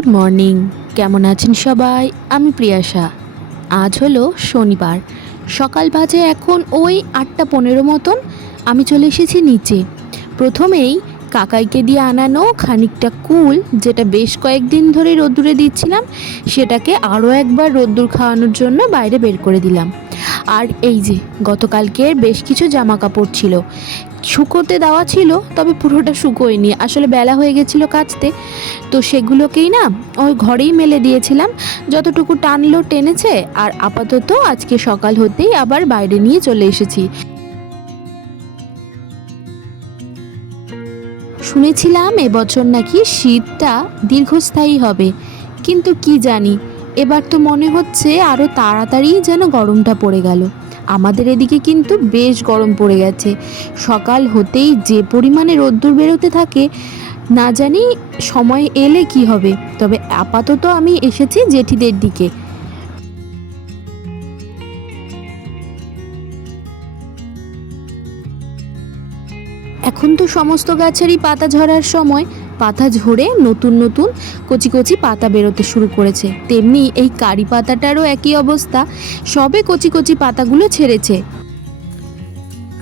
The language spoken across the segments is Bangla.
গুড মর্নিং কেমন আছেন সবাই? আমি প্রিয়াশা। আজ হলো শনিবার। সকাল বাজে এখন ওই আটটা পনেরো মতন। আমি চলে এসেছি নিচে। প্রথমেই কাকাইকে দিয়ে আনানো খানিকটা কুল, যেটা বেশ কয়েকদিন ধরে রোদ্দুরে দিচ্ছিলাম, সেটাকে আরও একবার রোদ্দুর খাওয়ানোর জন্য বাইরে বের করে দিলাম। আর এই যে, গতকালকের বেশ কিছু জামা কাপড় ছিল। শুকোতে দেওয়া ছিল, তবে পুরোটা শুকোয়নি। আসলে বেলা হয়ে গেছিল কাচতে, তো সেগুলোকেই না ওই ঘরেই মেলে দিয়েছিলাম। যতটুকু টানলো টেনেছে, আর আপাতত আজকে সকাল হতেই আবার বাইরে নিয়ে চলে এসেছি। শুনেছিলাম এবছর নাকি শীতটা দীর্ঘস্থায়ী হবে, কিন্তু কি জানি, এবার তো মনে হচ্ছে আরও তাড়াতাড়ি যেন গরমটা পড়ে গেল। আমাদের এদিকে কিন্তু বেশ গরম পড়ে গেছে। সকাল হতেই যে পরিমাণে রোদ্দুর বেরোতে থাকে, না জানি সময় এলে কি হবে। তবে আপাতত আমি এসেছি জেঠিদের দিকে। এখন তো সমস্ত গাছেরই পাতা ঝরার সময়। পাতা ঝরে নতুন নতুন কচি কচি পাতা বেরোতে শুরু করেছে। তেমনি এই কারি পাতাটারও একই অবস্থা। সবে কচি কচি পাতাগুলো ছেড়েছে।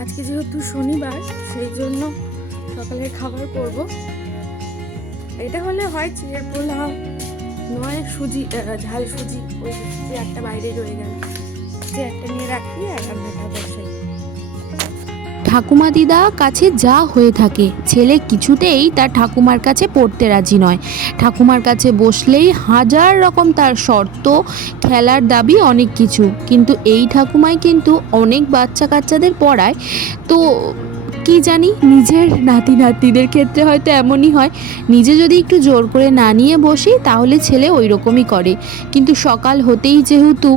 আজকে যেহেতু শনিবার, সেই জন্য সকালের খাবার করব। এটা হলে হয় চিড়ের পোলাও, নয় সুজি ঝাল সুজি। ওই চেয়ারটা বাইরে রয়ে গেল। চেয়ারটা নিয়ে রাখি আর রান্নাটা বসাই ঠাকুমা দিদা কাছে যা হয়ে থাকে। ছেলে কিছুতেই তার ঠাকুমার কাছে পড়তে রাজি নয়। ঠাকুমার কাছে বসলেই হাজার রকম তার শর্ত, খেলার দাবি অনেক কিছু। কিন্তু এই ঠাকুমাই কিন্তু অনেক বাচ্চা কাচ্চাদের পড়ায়। তো কি জানি নিজের নাতি নাতিদের ক্ষেত্রে হয়তো এমনই হয়, নিজে যদি একটু জোর করে না নিয়ে বসি তাহলে ছেলে ওই রকমই করে। কিন্তু সকাল হতেই যেহেতু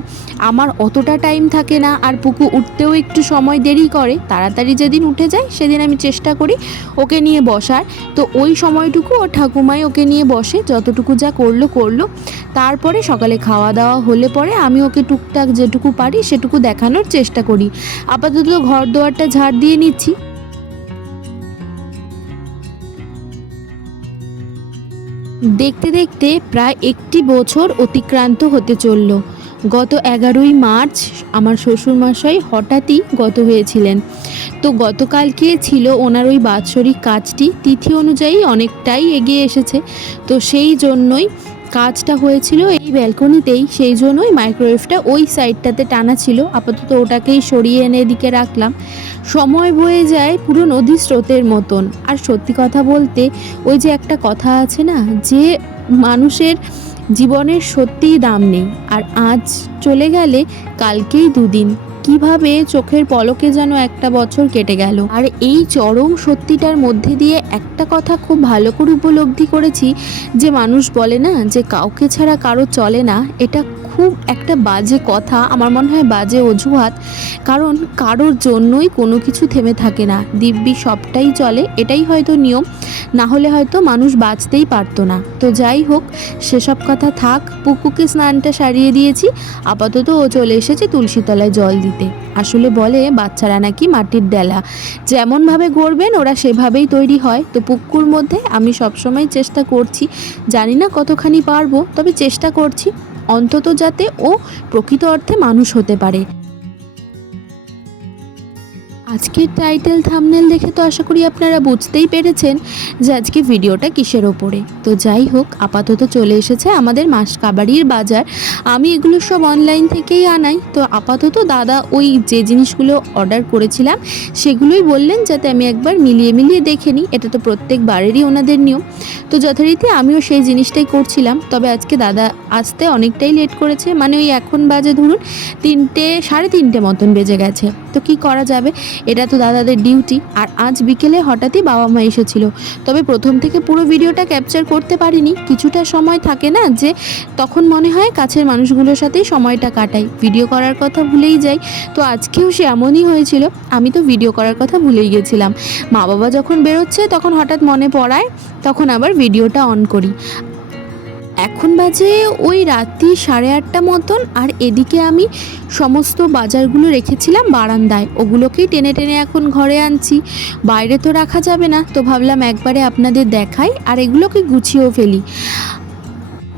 আমার অতটা টাইম থাকে না আর পুকু উঠতেও একটু সময় দেরি করে, তাড়াতাড়ি যেদিন উঠে যায় সেদিন আমি চেষ্টা করি ওকে নিয়ে বসার। তো ওই সময়টুকু ও ঠাকুমাই ওকে নিয়ে বসে, যতটুকু যা করল করল। তারপরে সকালে খাওয়া দাওয়া হলে পরে আমি ওকে টুকটাক যেটুকু পারি সেটুকু দেখানোর চেষ্টা করি। আপাতত ঘর দোয়ারটা ঝাড় দিয়ে নিচ্ছি। দেখতে দেখতে প্রায় একটি বছর অতিক্রান্ত হতে চলল। গত এগারোই মার্চ আমার শ্বশুরমশাই হঠাৎই গত হয়েছিলেন। তো গতকালকে ছিল ওনার ওই বাৎসরিক কাজটি, তিথি অনুযায়ী অনেকটাই এগিয়ে এসেছে। তো সেই জন্যই কাজটা হয়েছিল এই ব্যালকনিতেই, সেই জন্যই মাইক্রোওয়েভটা ওই সাইডটাতে টানা ছিল। আপাতত ওটাকেই সরিয়ে এনে এদিকে রাখলাম। সময় বয়ে যায় পুরো নদী স্রোতের মতন। আর সত্যি কথা বলতে, ওই যে একটা কথা আছে না, যে মানুষের জীবনের সত্যিই দাম নেই। আর আজ চলে গেলে কালকেই দুদিন। কীভাবে চোখের পলকে যেন একটা বছর কেটে গেল। আর এই চরম সত্যিটার মধ্যে দিয়ে একটা কথা খুব ভালো করে উপলব্ধি করেছি যে মানুষ বলে না যে কাউকে ছাড়া কারও চলে না, এটা খুব একটা বাজে কথা, আমার মনে হয় বাজে অজুহাত, কারণ কারোর জন্যই কোনো কিছু থেমে থাকে না। দিব্যি সবটাই চলে, এটাই হয়তো নিয়ম, না হলে হয়তো মানুষ বাঁচতেই পারতো না। তো যাই হোক, সেসব কথা থাক, পুকুকে স্নানটা সারিয়ে দিয়েছি, আপাতত ও চলে এসেছে তুলসীতলায় জল দিতে আসলে বলে, বাচ্চারা নাকি মাটির ডেলা। যেমনভাবে গড়বেন, ওরা সেভাবেই তৈরি হয়। তো পুকুর মধ্যে আমি সবসময় চেষ্টা করছি। জানি না কতখানি পারব, তবে চেষ্টা করছি। অন্তত যাতে ও প্রকৃত অর্থে মানুষ হতে পারে। আজকের টাইটেল থামনেল দেখে তো আশা করি আপনারা বুঝতেই পেরেছেন যে আজকে ভিডিওটা কিসের ওপরে। তো যাই হোক, আপাতত চলে এসেছে আমাদের মাস কাবাড়ির বাজার। আমি এগুলো সব অনলাইন থেকেই আনাই। তো আপাতত দাদা ওই যে জিনিসগুলো অর্ডার করেছিলাম, সেগুলোই বললেন যাতে আমি একবার মিলিয়ে মিলিয়ে দেখে নিই। এটা তো প্রত্যেক বারেরই ওনাদের নিয়ম। তো যথারীতি আমিও সেই জিনিসটাই করছিলাম। তবে আজকে দাদা আসতে অনেকটাই লেট করেছে। মানে ওই এখন বাজে ধরুন তিনটে, সাড়ে তিনটে মতন বেজে গেছে। তো কি করা যাবে? এটা তো দাদাদের ডিউটি আর আজ বিকেলে হঠাৎই বাবা মা এসেছিল। তবে প্রথম থেকে পুরো ভিডিওটা ক্যাপচার করতে পারিনি। কিছুটা সময় থাকে না যে তখন মনে হয় কাছের মানুষগুলোর সাথেই সময়টা কাটাই। ভিডিও করার কথা ভুলেই যাই। তো আজকেও সে এমনই হয়েছিল। আমি তো ভিডিও করার কথা ভুলেই গেছিলাম। মা বাবা যখন বেরোচ্ছে তখন হঠাৎ মনে পড়ায়, তখন আবার ভিডিওটা অন করি। এখন বাজে ওই রাত্রি সাড়ে আটটা মতন, আর এদিকে আমি সমস্ত বাজারগুলো রেখেছিলাম বারান্দায়। ওগুলোকেই টেনে টেনে এখন ঘরে আনছি। বাইরে তো রাখা যাবে না, তো ভাবলাম একবারে আপনাদের দেখাই, আর এগুলোকে গুছিয়েও ফেলি।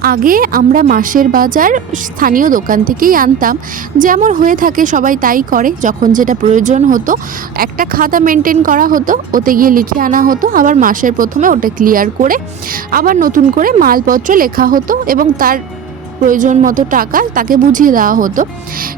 আগে আমরা মাসের বাজার স্থানীয় দোকান থেকেই আনতাম। যেমন হয়ে থাকে সবাই তাই করে, যখন যেটা প্রয়োজন হতো, একটা খাতা মেনটেন করা হতো, ওতে গিয়ে লিখে আনা হতো, আবার মাসের প্রথমে ওটা ক্লিয়ার করে আবার নতুন করে মালপত্র লেখা হতো এবং তার প্রয়োজন মতো টাকা তাকে বুঝিয়ে দেওয়া হতো।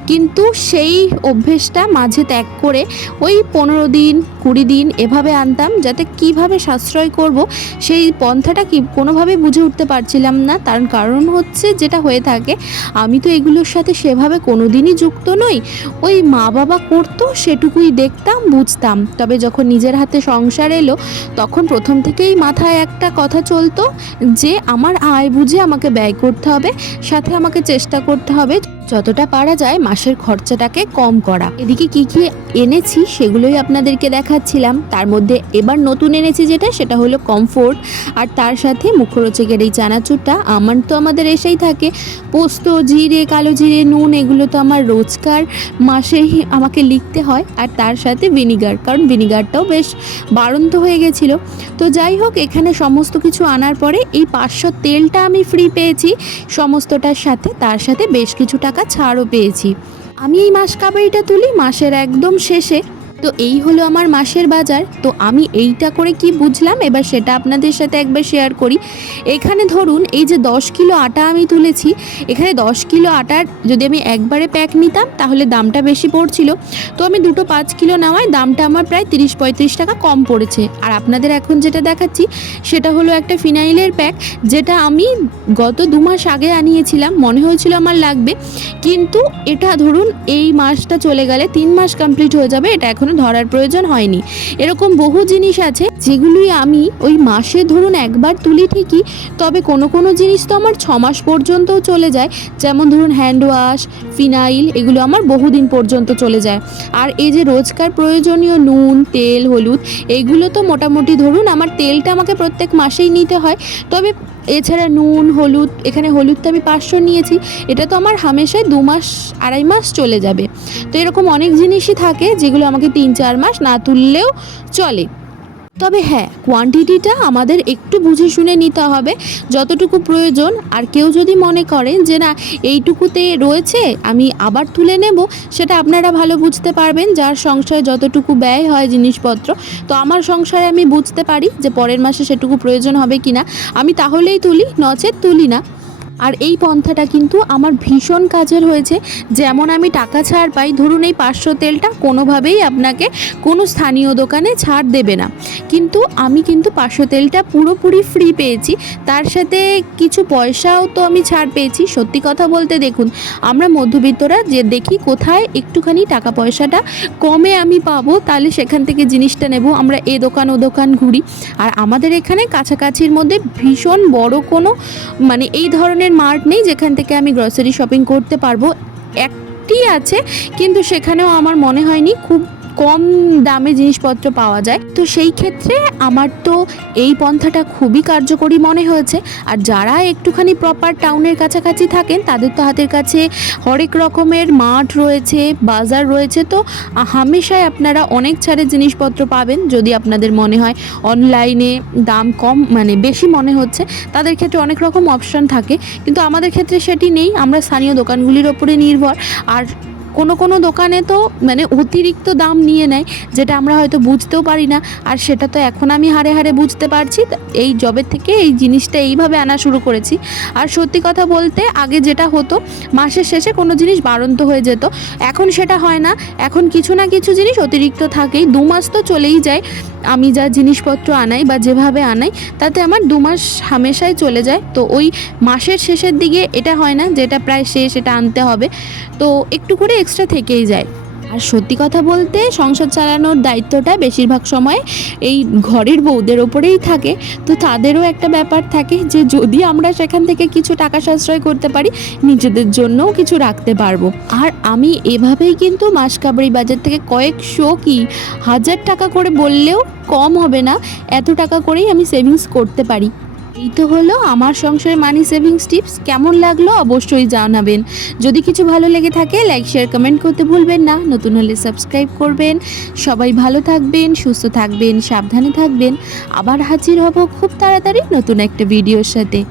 কিন্তু সেই অভ্যেসটা মাঝে ত্যাগ করে ওই পনেরো দিন, কুড়ি দিন এভাবে আনতাম যাতে কীভাবে সাশ্রয় করব সেই পন্থাটা কি কোনোভাবেই বুঝে উঠতে পারছিলাম না। তার কারণ হচ্ছে যেটা হয়ে থাকে, আমি তো এগুলোর সাথে সেভাবে কোনো দিনই যুক্ত নই। ওই মা বাবা করতো, সেটুকুই দেখতাম, বুঝতাম। তবে যখন নিজের হাতে সংসার এলো, তখন প্রথম থেকেই মাথায় একটা কথা চলতো যে, আমার আয় বুঝে আমাকে ব্যয় করতে হবে। সাথে আমাকে চেষ্টা করতে হবে। যতটা পারা যায় মাসের খরচাটাকে কম করা। এদিকে কি কি এনেছি সেগুলোই আপনাদেরকে দেখাচ্ছিলাম। তার মধ্যে এবার নতুন এনেছি যেটা, সেটা হলো কমফোর্ট। আর তার সাথে মুখরোচকের এই চানাচুরটা আমার তো আমাদের এসেই থাকে। পোস্ত, জিরে, কালো জিরে, নুন, এগুলো তো আমার রোজকার মাসেই আমাকে লিখতে হয়। আর তার সাথে ভিনিগার, কারণ ভিনিগারটাও বেশ বাড়ন্ত হয়ে গেছিল। তো যাই হোক, এখানে সমস্ত কিছু আনার পরে এই পাঁচশো তেলটা আমি ফ্রি পেয়েছি। সমস্তটার সাথে, তার সাথে বেশ কিছু টাকা ছাড়ও পেয়েছি। আমি এই মাস কাবাডিটা তুলি মাসের একদম শেষে তো এই হলো আমার মাসের বাজার। তো আমি এইটা করে কি বুঝলাম? এবার সেটা আপনাদের সাথে একবার শেয়ার করি। এখানে ধরুন, এই যে দশ কিলো আটা আমি তুলেছি, এখানে দশ কিলো আটার যদি আমি একবারে প্যাক নিতাম, তাহলে দামটা বেশি পড়ছিল। তো আমি দুটো পাঁচ কিলো নেওয়ায় দামটা আমার প্রায় তিরিশ পঁয়ত্রিশ টাকা কম পড়েছে। আর আপনাদের এখন যেটা দেখাচ্ছি, সেটা হলো একটা ফিনাইলের প্যাক যেটা আমি গত দু মাস আগে আনিয়েছিলাম, মনে হয়েছিল আমার লাগবে। কিন্তু এটা ধরুন, এই মাসটা চলে গেলে তিন মাস কমপ্লিট হয়ে যাবে, এটা এখনও ধরার প্রয়োজন হয়নি। এরকম বহু জিনিস আছে যেগুলোই আমি ওই মাসে ধরুন একবার তুলি ঠিকই, তবে কোনো কোনো জিনিস তো আমার ছ মাস পর্যন্তও চলে যায়। যেমন ধরুন হ্যান্ড ওয়াশ ফিনাইল এগুলো আমার বহুদিন পর্যন্ত চলে যায়। আর এই যে রোজকার প্রয়োজনীয় নুন, তেল, হলুদ এইগুলো তো মোটামুটি ধরুন আমার তেলটা আমাকে প্রত্যেক মাসেই নিতে হয়। তবে এছাড়া নুন, হলুদ, এখানে হলুদটা আমি পাঁচশো নিয়েছি। এটা তো আমার হামেশায় দু মাস, আড়াই মাস চলে যাবে। তো এরকম অনেক জিনিসই থাকে যেগুলো আমাকে তিন চার মাস না তুললেও চলে। তবে হ্যাঁ কোয়ান্টিটিটা আমাদের একটু বুঝে শুনে নিতে হবে, যতটুকু প্রয়োজন। আর কেউ যদি মনে করেন যে না, এইটুকুতে রয়েছে, আমি আবার তুলে নেব, সেটা আপনারা ভালো বুঝতে পারবেন। যার সংসারে যতটুকু ব্যয় হয় জিনিসপত্র, তো আমার সংসারে আমি বুঝতে পারি যে পরের মাসে সেটুকু প্রয়োজন হবে কি না আমি তাহলেই তুলি, নচেত তুলি না। আর এই পন্থাটা কিন্তু আমার ভীষণ কাজের হয়েছে। যেমন আমি টাকা ছাড় পাই, ধরুন এই পাঁচশো তেলটা কোনোভাবেই আপনাকে কোনো স্থানীয় দোকানে ছাড় দেবে না। কিন্তু আমি কিন্তু পাঁচশো তেলটা পুরোপুরি ফ্রি পেয়েছি। তার সাথে কিছু পয়সাও তো আমি ছাড় পেয়েছি। সত্যি কথা বলতে দেখুন, আমরা মধ্যবিত্তরা যে দেখি কোথায় একটুখানি টাকা পয়সাটা কমে আমি পাবো, তাহলে সেখান থেকে জিনিসটা নেব। আমরা এ দোকান, ও দোকান ঘুরি। আর আমাদের এখানে কাছাকাছির মধ্যে ভীষণ বড় কোনো মানে এই ধরনের মার্ট নেই, যেখান থেকে আমি গ্রসারি শপিং করতে পারব। একটি আছে, কিন্তু সেখানেও আমার মনে হয়নি, খুব কম দামে জিনিসপত্র পাওয়া যায়। তো সেই ক্ষেত্রে আমার তো এই পন্থাটা খুবই কার্যকরী মনে হয়েছে। আর যারা একটুখানি প্রপার টাউনের কাছাকাছি থাকেন, তাদের তো হাতের কাছে হরেক রকমের মাঠ রয়েছে, বাজার রয়েছে। তো হামেশাই আপনারা অনেক ছাড়ের জিনিসপত্র পাবেন, যদি আপনাদের মনে হয়। অনলাইনে দাম কম মানে বেশি মনে হচ্ছে, তাদের ক্ষেত্রে অনেক রকম অপশান থাকে। কিন্তু আমাদের ক্ষেত্রে সেটি নেই। আমরা স্থানীয় দোকানগুলির ওপরে নির্ভর। আর কোনো কোনো দোকানে তো মানে অতিরিক্ত দাম নিয়ে নেয়, যেটা আমরা হয়তো বুঝতেও পারি না। আর সেটা তো এখন আমি হারে হারে বুঝতে পারছি এই জবের থেকে এই জিনিসটা এইভাবে আনা শুরু করেছি। আর সত্যি কথা বলতে আগে যেটা হতো, মাসের শেষে কোনো জিনিস বাড়ন্ত হয়ে যেত। এখন সেটা হয় না, এখন কিছু না কিছু জিনিস অতিরিক্ত থাকেই। দু মাস তো চলেই যায়, আমি যা জিনিসপত্র আনাই বা যেভাবে আনাই, তাতে আমার দু মাস হামেশাই চলে যায়। তো ওই মাসের শেষের দিকে এটা হয় না, যেটা প্রায় শেষ, এটা আনতে হবে। তো একটু করে এক্সট্রা থেকেই যায়। আর সত্যি কথা বলতে, সংসার চালানোর দায়িত্বটা বেশিরভাগ সময় এই ঘরের বউদের ওপরেই থাকে। তো তাদেরও একটা ব্যাপার থাকে যে, যদি আমরা সেখান থেকে কিছু টাকা সাশ্রয় করতে পারি, নিজেদের জন্যও কিছু রাখতে পারব। আর আমি এভাবেই কিন্তু মাসকাবাড়ি বাজার থেকে কয়েকশো কি হাজার টাকা করে বললেও কম হবে না। এত টাকা করেই আমি সেভিংস করতে পারি। এই তো হলো আমার সংসারে মানি সেভিংস টিপস কেমন লাগল অবশ্যই জানাবেন। যদি কিছু ভালো লেগে থাকে লাইক শেয়ার কমেন্ট করতে ভুলবেন না। নতুন হলে সাবস্ক্রাইব করবেন। সবাই ভালো থাকবেন, সুস্থ থাকবেন, সাবধানে থাকবেন। আবার হাজির হব খুব তাড়াতাড়ি নতুন একটা ভিডিওর সাথে।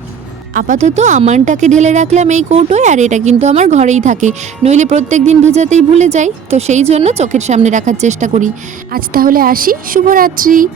আপাতত আমানটাকে ঢেলে রাখলাম এই কৌটোয়, আর এটা কিন্তু আমার ঘরেই থাকে। নইলে প্রত্যেক দিন ভেজাতেই ভুলে যাই। তো সেই জন্য চোখের সামনে রাখার চেষ্টা করি। আজ তাহলে আসি। শুভরাত্রি।